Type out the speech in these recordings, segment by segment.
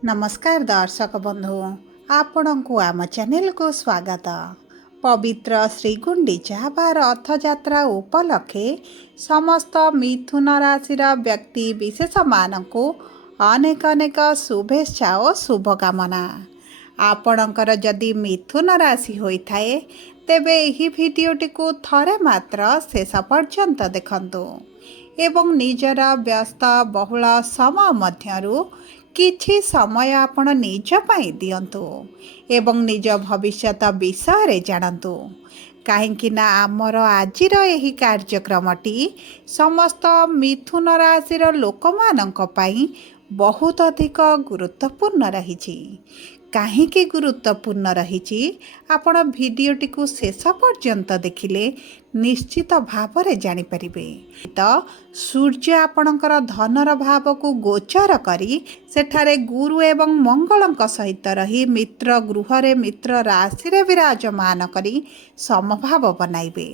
नमस्कार दर्शक बंधु आपण को आम चैनल को स्वागत। पवित्र श्रीगुंडीचा बा रथयात्रा उपलक्षे समस्त मिथुन राशि व्यक्ति विशेष मानक अनेक अनेक शुभेच्छा और शुभकामना। आपणकर जदि मिथुन राशि होता है तेबे यही भिडटी को थरे मात्र शेष पर्यंत देखंतु एवं निजर व्यस्त बहुल समय मध्यरु किछि समय आपण निज पाई दियंतु एवं निज भविष्यत विषय रे जानतु कहीं ना आमर आजिर यही कार्यक्रमटी समस्त मिथुन राशि लोक मानक पाई बहुत अधिक गुरुत्वपूर्ण रही। कहीं गुरुत्वपूर्ण रही आपण भिडटी को शेष पर्यंत देखिले निश्चित भाव रे जानि परिबे। तो सूर्य आपणकर धनर भाव को गोचर करी सेठारे गुरु एवं मंगलक सहित रही मित्र गृह रे मित्र राशि रे विराजमान करी समभाव बनाइबे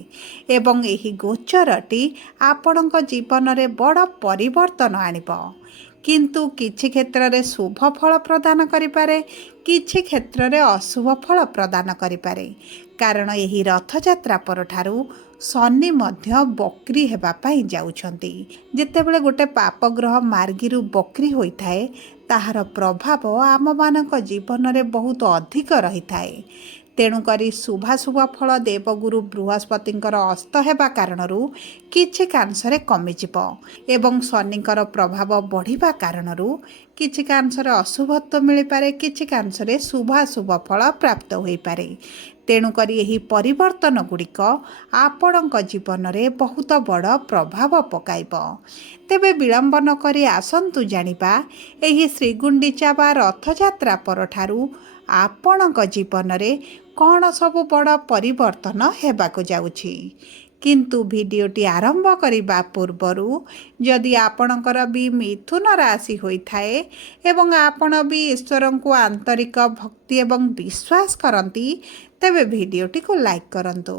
एवं एही गोचरटी आपणक जीवन रे बड़ परिवर्तन आनिबो। किंतु किछि क्षेत्र रे शुभ फल प्रदान करिपारे, किछि क्षेत्र रे अशुभ फल प्रदान करिपारे। कारण यही रथयात्रा परठारु शनि मध्य बक्री हेबा पाई जाउछंती। जेतेबेले गोटे पाप ग्रह मार्गीरु बक्री होइथाए ताहार प्रभाव आम मानक जीवन रे बहुत अधिक रहिथाए। तेणुकरी शुभाशुभ फल देवगुरु बृहस्पतिंकर अस्त हेबा कारणरू किछि कांशरे कमिजिब एवं शनिकर प्रभाव बढ़िबा कारणरू किछि कांशरे अशुभत्व मिलिपारे, किछि कांशरे शुभाशुभ फल प्राप्त होइपारे। तेणुकरी यही परिवर्तन गुड़िक आपणक जीवन में बहुत बड़ प्रभाव पकाइब। तेबे विलंब न करी आसंतु जानिबा एही श्रीगुंडीचा बा रथयात्रा परठारु आपणक जीवन में कौन सब बड़ परिवर्तन हेबाकु जाउछि। किंतु भिडियोटी आरंभ करने पूर्वरु जदि आपणकर भी मिथुन राशि होइथाए एवं आपण भी ईश्वर को आंतरिक भक्ति एवं विश्वास करती तेबे भिडियोटी को लाइक करंतु।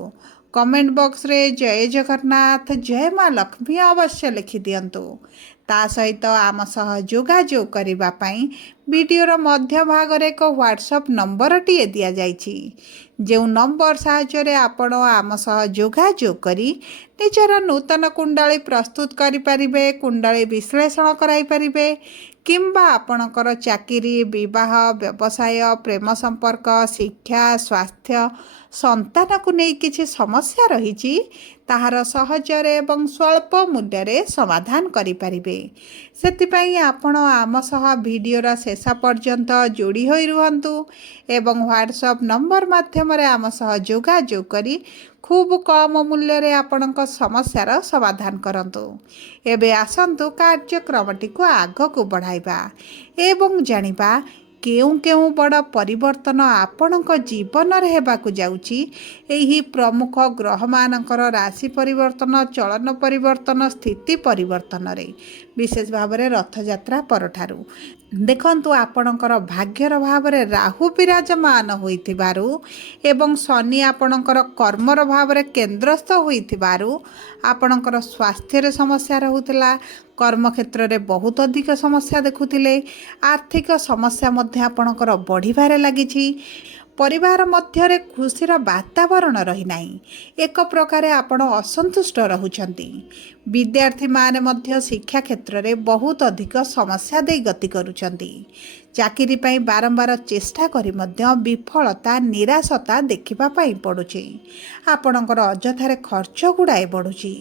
कमेंट बॉक्स रे जय जगन्नाथ जय माँ लक्ष्मी अवश्य लिखि दियंतु। ता सहित आम सह जोगाजोग करिबा पई वीडियोर मध्य भाग रे एक व्हाट्सएप नंबर टीए दिया जाइछि। जो नंबर साहाय्य आपण आम सह जोगाजोग करी निजर नूतन कुंडली प्रस्तुत करि परिबे, कुंडली विश्लेषण कराई परिबे किंबा आपणकर चाकरी, विवाह, व्यवसाय, प्रेम संपर्क, शिक्षा, स्वास्थ्य, संतान को नहीं किछि समस्या रही ताहार सहजरे एवं स्वल्प मूल्य रे समाधान करि परिबे। सेतिपई आपण आम सह वीडियोर शेष पर्यंत जोड़ी होई रुहंतु एवं व्हाट्सएप नंबर माध्यम रे आम सह जोगाजोग करी खूब कम मूल्य रे आपणक समस्यार समाधान करंतु। एबे आसंतु कार्यक्रमटी को आग को बढ़ाइबा एवं जानिबा केउं केउं बड़ परिवर्तन आपणक जीवन रे हेबाकु जाउछि। एही प्रमुख ग्रह मानकर राशि परिवर्तन, चलन परिवर्तन, स्थिति परिवर्तन रे विशेष भाव रे रथयात्रा परठारु देखंतु आपणकर भाग्यर भाव रे राहु विराजमान होइथिबारु एवं शनि आपणकर कर्मर भाव रे केंद्रस्थ होइथिबारु आपणकर स्वास्थ्य रे समस्या रहुतला, कर्म क्षेत्र रे बहुत अधिक समस्या देखुथिले, आर्थिक समस्या मध्य आपणकर बढ़िबारे लागिछि, परिवार मध्य खुशीर वातावरण रही नाही, एक प्रकार आपण असंतुष्ट रहुछंती। विद्यार्थी माने मध्य शिक्षा क्षेत्र में बहुत अधिक समस्या दे गति करुछंती। चाकरी पाई बारंबार चेष्टा करी मध्य विफलता निराशता देखिबा पाई पड़ुछि। आपणकर अजथारे खर्च गुड़ाए बढ़ुछि।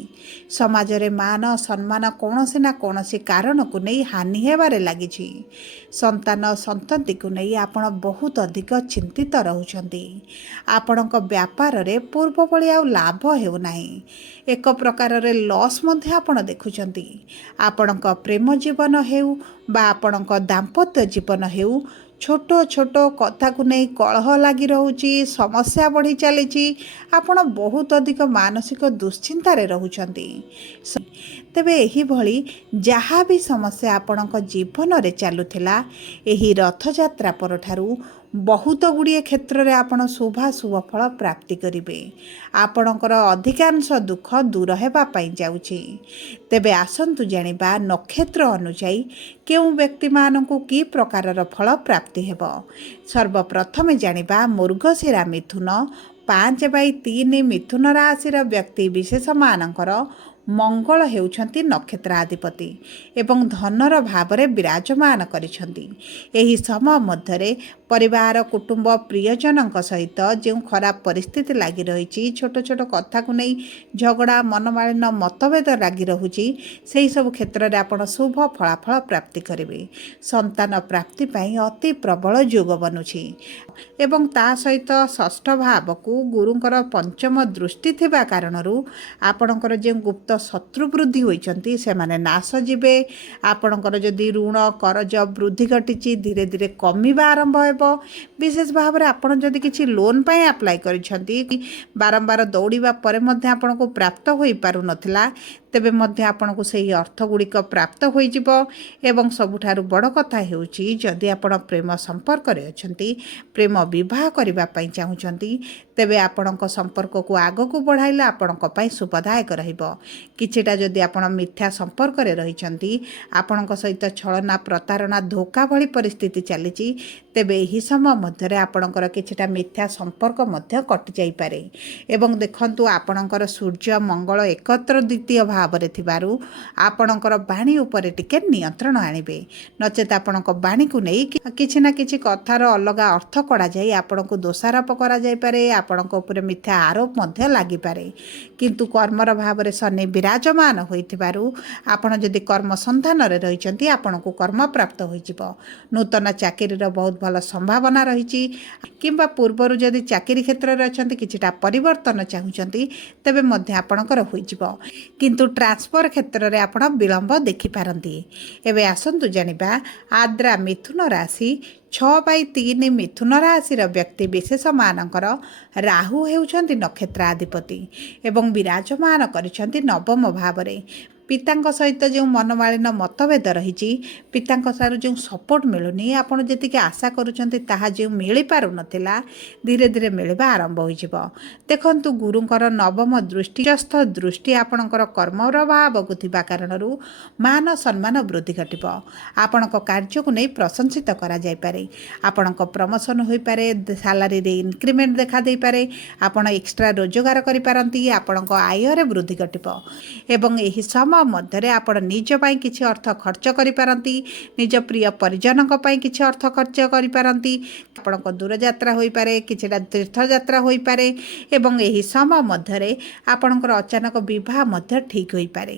समाज रे मान सम्मान कौनसी ना कौनसी कारण को नहीं हानि हेबारे लागिछि। संतान संतति को नहीं आपण बहुत अधिक चिंतित रहुछंती। आपणक व्यापार रे पूर्व भली आ लाभ हेउ नाही, एक प्रकार रे लॉस मध्य आपण देखुछंती। आपणक प्रेम जीवन हेउ बा आपणक दाम्पत्य जीवन हेउ छोट छोट कथा को नहीं कलह लगी रहुची, समस्या बढ़ी चली, आपण बहुत अधिक मानसिक दुश्चिंतार रहुछंती। तेबे एही भली जहा भी समस्या आपणक जीवन रे चलुथिला एही रथयात्रा परठारु बहुत गुड़िए क्षेत्र में आपण शुभाशुभ फल प्राप्ति करिवे। आपणकर अधिकांश दुख दूर हेबा पाई जाउछि। तेबे आसंतु जानिबा नक्षत्र अनुसार କେଉଁ ବ୍ୟକ୍ତିମାନଙ୍କୁ କି ପ୍ରକାରର ଫଳ ପ୍ରାପ୍ତି ହେବ। ସର୍ବପ୍ରଥମେ ଜାଣିବା ମୃଗଶିରା ମିଥୁନ 5/3 ମିଥୁନ ରାଶିର ବ୍ୟକ୍ତି ବିଶେଷମାନଙ୍କର ମଙ୍ଗଳ ହେଉଛନ୍ତି ନକ୍ଷତ୍ରାଧିପତି ଏବଂ ଧନର ଭାବରେ ବିରାଜମାନ କରିଛନ୍ତି। ଏହି ସମୟ ମଧ୍ୟରେ ପରିବାର କୁଟୁମ୍ବ ପ୍ରିୟଜନଙ୍କ ସହିତ ଯେଉଁ ଖରାପ ପରିସ୍ଥିତି ଲାଗି ରହିଛି, ଛୋଟ ଛୋଟ କଥାକୁ ନେଇ ଝଗଡ଼ା ମନମାଳିନ୍ୟ ମତଭେଦ ଲାଗି ରହୁଛି, ସେହିସବୁ କ୍ଷେତ୍ରରେ ଆପଣ ଶୁଭ ଫଳାଫଳ ପ୍ରାପ୍ତି କରିବେ। ସନ୍ତାନ ପ୍ରାପ୍ତି ପାଇଁ ଅତି ପ୍ରବଳ ଯୋଗ ବନୁଛି ଏବଂ ତା ସହିତ ଷଷ୍ଠ ଭାବକୁ ଗୁରୁଙ୍କର ପଞ୍ଚମ ଦୃଷ୍ଟି ଥିବା କାରଣରୁ ଆପଣଙ୍କର ଯେଉଁ ଗୁପ୍ତ ଶତ୍ରୁ ବୃଦ୍ଧି ହୋଇଛନ୍ତି ସେମାନେ ନାଶ ଯିବେ। ଆପଣଙ୍କର ଯଦି ଋଣ କରଜ ବୃଦ୍ଧି ଘଟିଛି ଧୀରେ ଧୀରେ କମିବା ଆରମ୍ଭ ହେବ। ବିଶେଷ ଭାବରେ ଆପଣ ଯଦି କିଛି ଲୋନ୍ ପାଇଁ ଆପ୍ଲାଏ କରିଛନ୍ତି, ବାରମ୍ବାର ଦୌଡ଼ିବା ପରେ ମଧ୍ୟ ଆପଣଙ୍କୁ ପ୍ରାପ୍ତ ହୋଇପାରୁନଥିଲା, ତେବେ ମଧ୍ୟ ଆପଣଙ୍କୁ ସେହି ଅର୍ଥ ଗୁଡ଼ିକ ପ୍ରାପ୍ତ ହୋଇଯିବ। ଏବଂ ସବୁଠାରୁ ବଡ଼ କଥା ହେଉଛି, ଯଦି ଆପଣ ପ୍ରେମ ସମ୍ପର୍କରେ ଅଛନ୍ତି, ପ୍ରେମ ବିବାହ କରିବା ପାଇଁ ଚାହୁଁଛନ୍ତି, ତେବେ ଆପଣଙ୍କ ସମ୍ପର୍କକୁ ଆଗକୁ ବଢ଼ାଇଲେ ଆପଣଙ୍କ ପାଇଁ ଶୁଭଦାୟକ ରହିବ। କିଛିଟା ଯଦି ଆପଣ ମିଥ୍ୟା ସମ୍ପର୍କରେ ରହିଛନ୍ତି, ଆପଣଙ୍କ ସହିତ ଛଳନା ପ୍ରତାରଣା ଧୋକା ଭଳି ପରିସ୍ଥିତି ଚାଲିଛି, ତେବେ ଏହି ସମୟ ମଧ୍ୟରେ ଆପଣଙ୍କର କିଛିଟା ମିଥ୍ୟା ସମ୍ପର୍କ ମଧ୍ୟ କଟିଯାଇପାରେ। ଏବଂ ଦେଖନ୍ତୁ, ଆପଣଙ୍କର ସୂର୍ଯ୍ୟ ମଙ୍ଗଳ ଏକତ୍ର ଦ୍ୱିତୀୟ ଭାବରେ ଥିବାରୁ ଆପଣଙ୍କର ବାଣୀ ଉପରେ ଟିକେ ନିୟନ୍ତ୍ରଣ ଆଣିବେ। ନଚେତ ଆପଣଙ୍କ ବାଣୀକୁ ନେଇ କିଛି ନା କିଛି କଥାର ଅଲଗା ଅର୍ଥ କଢ଼ାଯାଇ ଆପଣଙ୍କୁ ଦୋଷାରୋପ କରାଯାଇପାରେ, ଆପଣଙ୍କ ଉପରେ ମିଥ୍ୟା ଆରୋପ ମଧ୍ୟ ଲାଗିପାରେ। କିନ୍ତୁ କର୍ମର ଭାବରେ ଶନି ବିରାଜମାନ ହୋଇଥିବାରୁ ଆପଣ ଯଦି କର୍ମ ସନ୍ଧାନରେ ରହିଛନ୍ତି, ଆପଣଙ୍କୁ କର୍ମପ୍ରାପ୍ତ ହୋଇଯିବ। ନୂତନ ଚାକିରିର ବହୁତ ଭଲ ସମ୍ଭାବନା ରହିଛି। କିମ୍ବା ପୂର୍ବରୁ ଯଦି ଚାକିରି କ୍ଷେତ୍ରରେ ଅଛନ୍ତି, କିଛିଟା ପରିବର୍ତ୍ତନ ଚାହୁଁଛନ୍ତି, ତେବେ ମଧ୍ୟ ଆପଣଙ୍କର ହୋଇଯିବ। କିନ୍ତୁ ଟ୍ରାନ୍ସଫର କ୍ଷେତ୍ରରେ ଆପଣ ବିଳମ୍ବ ଦେଖିପାରନ୍ତି। ଏବେ ଆସନ୍ତୁ ଜାଣିବା ଆଦ୍ରା ମିଥୁନ ରାଶି 6/3 ମିଥୁନ ରାଶିର ବ୍ୟକ୍ତି ବିଶେଷମାନଙ୍କର ରାହୁ ହେଉଛନ୍ତି ନକ୍ଷତ୍ରାଧିପତି ଏବଂ ବିରାଜମାନ କରିଛନ୍ତି ନବମ ଭାବରେ। ପିତାଙ୍କ ସହିତ ଯେଉଁ ମନମାଳିନ୍ୟ ମତଭେଦ ରହିଛି, ପିତାଙ୍କ ଠାରୁ ଯେଉଁ ସପୋର୍ଟ ମିଳୁନି, ଆପଣ ଯେତିକି ଆଶା କରୁଛନ୍ତି ତାହା ଯେଉଁ ମିଳିପାରୁନଥିଲା, ଧୀରେ ଧୀରେ ମିଳିବା ଆରମ୍ଭ ହୋଇଯିବ। ଦେଖନ୍ତୁ, ଗୁରୁଙ୍କର ନବମ ଦୃଷ୍ଟିସ୍ଥ ଦୃଷ୍ଟି ଆପଣଙ୍କର କର୍ମର ଭାବକୁ ଥିବା କାରଣରୁ ମାନ ସମ୍ମାନ ବୃଦ୍ଧି ଘଟିବ। ଆପଣଙ୍କ କାର୍ଯ୍ୟକୁ ନେଇ ପ୍ରଶଂସିତ କରାଯାଇପାରେ। ଆପଣଙ୍କ ପ୍ରମୋସନ୍ ହୋଇପାରେ, ସାଲାରୀରେ ଇନକ୍ରିମେଣ୍ଟ ଦେଖାଦେଇପାରେ, ଆପଣ ଏକ୍ସଟ୍ରା ରୋଜଗାର କରିପାରନ୍ତି, ଆପଣଙ୍କ ଆୟରେ ବୃଦ୍ଧି ଘଟିବ। ଏବଂ ଏହି ସମୟ ମଧ୍ୟରେ ଆପଣ ନିଜ ପାଇଁ କିଛି ଅର୍ଥ ଖର୍ଚ୍ଚ କରିପାରନ୍ତି, ନିଜ ପ୍ରିୟ ପରିଜନଙ୍କ ପାଇଁ କିଛି ଅର୍ଥ ଖର୍ଚ୍ଚ କରିପାରନ୍ତି। ଆପଣଙ୍କ ଦୂରଯାତ୍ରା ହୋଇପାରେ, କିଛିଟା ତୀର୍ଥଯାତ୍ରା ହୋଇପାରେ ଏବଂ ଏହି ସମୟ ମଧ୍ୟରେ ଆପଣଙ୍କର ଅଚାନକ ବିବାହ ମଧ୍ୟ ଠିକ୍ ହୋଇପାରେ।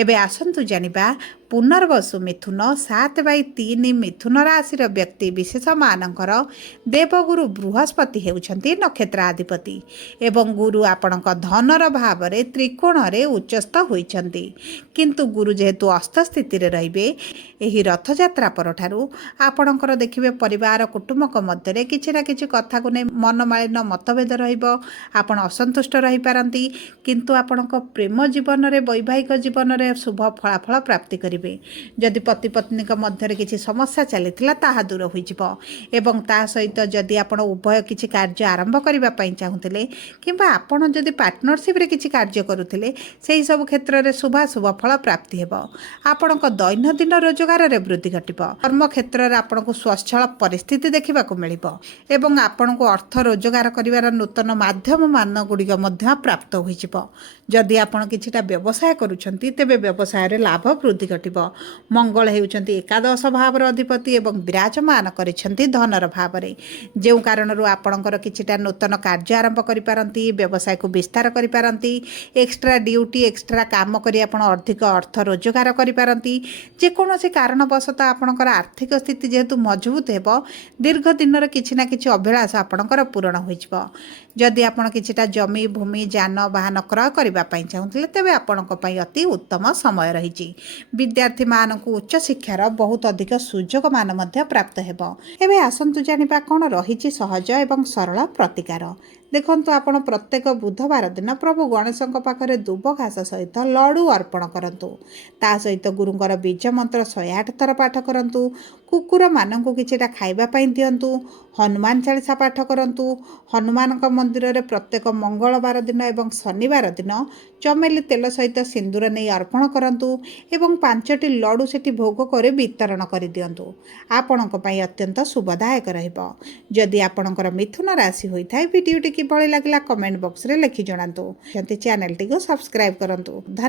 ଏବେ ଆସନ୍ତୁ ଜାଣିବା ପୁନର୍ବସୁ ମିଥୁନ 7/3 ମିଥୁନ ରାଶିର ବ୍ୟକ୍ତି ବିଶେଷମାନଙ୍କର ଦେବଗୁରୁ ବୃହସ୍ପତି ହେଉଛନ୍ତି ନକ୍ଷତ୍ରାଧିପତି ଏବଂ ଗୁରୁ ଆପଣଙ୍କ ଧନର ଭାବରେ ତ୍ରିକୋଣରେ ଉଚ୍ଚସ୍ଥ ହୋଇଛନ୍ତି। କିନ୍ତୁ ଗୁରୁ ଯେହେତୁ ଅସ୍ତ ସ୍ଥିତିରେ ରହିବେ, ଏହି ରଥଯାତ୍ରା ପରଠାରୁ ଆପଣଙ୍କର ଦେଖିବେ ପରିବାର କୁଟୁମ୍ବଙ୍କ ମଧ୍ୟରେ କିଛି ନା କିଛି କଥାକୁ ନେଇ ମନମାଳିନ୍ୟ ମତଭେଦ ରହିବ। ଆପଣ ଅସନ୍ତୁଷ୍ଟ ରହିପାରନ୍ତି, କିନ୍ତୁ ଆପଣଙ୍କ ପ୍ରେମ ଜୀବନରେ, ବୈବାହିକ ଜୀବନରେ ଶୁଭ ଫଳାଫଳ ପ୍ରାପ୍ତି କରିବେ। ଯଦି ପତି ପତ୍ନୀଙ୍କ ମଧ୍ୟରେ କିଛି ସମସ୍ୟା ଚାଲିଥିଲା, ତାହା ଦୂର ହୋଇଯିବ। ଏବଂ ତା ସହିତ ଯଦି ଆପଣ ଉଭୟ କିଛି କାର୍ଯ୍ୟ ଆରମ୍ଭ କରିବା ପାଇଁ ଚାହୁଁଥିଲେ, କିମ୍ବା ଆପଣ ଯଦି ପାର୍ଟନରସିପ୍ରେ କିଛି କାର୍ଯ୍ୟ କରୁଥିଲେ, ସେହିସବୁ କ୍ଷେତ୍ରରେ ଶୁଭାଶୁଭ ଫଳ ପ୍ରାପ୍ତି ହେବ। ଆପଣଙ୍କ ଦୈନନ୍ଦିନ ରୋଜଗାରରେ ବୃଦ୍ଧି ଘଟିବ। କର୍ମକ୍ଷେତ୍ରରେ ଆପଣଙ୍କୁ ସ୍ୱଚ୍ଛଳ ପରିସ୍ଥିତି ଦେଖିବାକୁ ମିଳିବ ଏବଂ ଆପଣଙ୍କୁ ଅର୍ଥ ରୋଜଗାର କରିବାର ନୂତନ ମାଧ୍ୟମମାନ ଗୁଡ଼ିକ ମଧ୍ୟ ପ୍ରାପ୍ତ ହୋଇଯିବ। ଯଦି ଆପଣ କିଛିଟା ବ୍ୟବସାୟ କରୁଛନ୍ତି, ତେବେ ବ୍ୟବସାୟରେ ଲାଭ ବୃଦ୍ଧି ଘଟିବ। ମଙ୍ଗଳ ହେଉଛନ୍ତି ଏକାଦଶ ଭାବର ଅଧିପତି ଏବଂ ବିରାଜମାନ କରିଛନ୍ତି ଧନର ଭାବରେ, ଯେଉଁ କାରଣରୁ ଆପଣଙ୍କର କିଛିଟା ନୂତନ କାର୍ଯ୍ୟ ଆରମ୍ଭ କରିପାରନ୍ତି, ବ୍ୟବସାୟକୁ ବିସ୍ତାର କରିପାରନ୍ତି, ଏକ୍ସଟ୍ରା ଡ୍ୟୁଟି, ଏକ୍ସଟ୍ରା କାମ କରି ଆପଣ ଅଧିକ ଅର୍ଥ ରୋଜଗାର କରିପାରନ୍ତି। ଯେକୌଣସି କାରଣବଶତଃ ଆପଣଙ୍କର ଆର୍ଥିକ ସ୍ଥିତି ଯେହେତୁ ମଜବୁତ ହେବ, ଦୀର୍ଘ ଦିନର କିଛି ନା କିଛି ଅଭିଳାଷ ଆପଣଙ୍କର ପୂରଣ ହୋଇଯିବ। ଯଦି ଆପଣ କିଛିଟା ଜମି ଭୂମି ଯାନବାହନ କ୍ରୟ କରିବା ପାଇଁ ଚାହୁଁଥିଲେ, ତେବେ ଆପଣଙ୍କ ପାଇଁ ଅତି ଉତ୍ତମ ସମୟ ରହିଛି। ବିଦ୍ୟାର୍ଥୀମାନଙ୍କୁ ଉଚ୍ଚଶିକ୍ଷାର ବହୁତ ଅଧିକ ସୁଯୋଗମାନ ମଧ୍ୟ ପ୍ରାପ୍ତ ହେବ। ଏବେ ଆସନ୍ତୁ ଜାଣିବା କ'ଣ ରହିଛି ସହଜ ଏବଂ ସରଳ ପ୍ରତିକାର। ଦେଖନ୍ତୁ ଆପଣ ପ୍ରତ୍ୟେକ ବୁଧବାର ଦିନ ପ୍ରଭୁ ଗଣେଶଙ୍କ ପାଖରେ ଦୁବ ଘାସ ସହିତ ଲଡ଼ୁ ଅର୍ପଣ କରନ୍ତୁ। ତା ସହିତ ଗୁରୁଙ୍କର ବୀଜ ମନ୍ତ୍ର 108 ଥର ପାଠ କରନ୍ତୁ। କୁକୁରମାନଙ୍କୁ କିଛିଟା ଖାଇବା ପାଇଁ ଦିଅନ୍ତୁ। ହନୁମାନ ଚାଳିଶା ପାଠ କରନ୍ତୁ। ହନୁମାନଙ୍କ ମନ୍ଦିରରେ ପ୍ରତ୍ୟେକ ମଙ୍ଗଳବାର ଦିନ ଏବଂ ଶନିବାର ଦିନ ଚମେଲି ତେଲ ସହିତ ସିନ୍ଦୁର ନେଇ ଅର୍ପଣ କରନ୍ତୁ ଏବଂ 5ଟି ଲଡ଼ୁ ସେଠି ଭୋଗ କରି ବିତରଣ କରିଦିଅନ୍ତୁ। ଆପଣଙ୍କ ପାଇଁ ଅତ୍ୟନ୍ତ ଶୁଭଦାୟକ ରହିବ। ଯଦି ଆପଣଙ୍କର ମିଥୁନ ରାଶି ହୋଇଥାଏ, ଭିଡ଼ିଓଟି କିଭଳି ଲାଗିଲା କମେଣ୍ଟ ବକ୍ସରେ ଲେଖି ଜଣାନ୍ତୁ। ଚ୍ୟାନେଲଟିକୁ ସବସ୍କ୍ରାଇବ୍ କରନ୍ତୁ। ଧନ୍ୟବାଦ।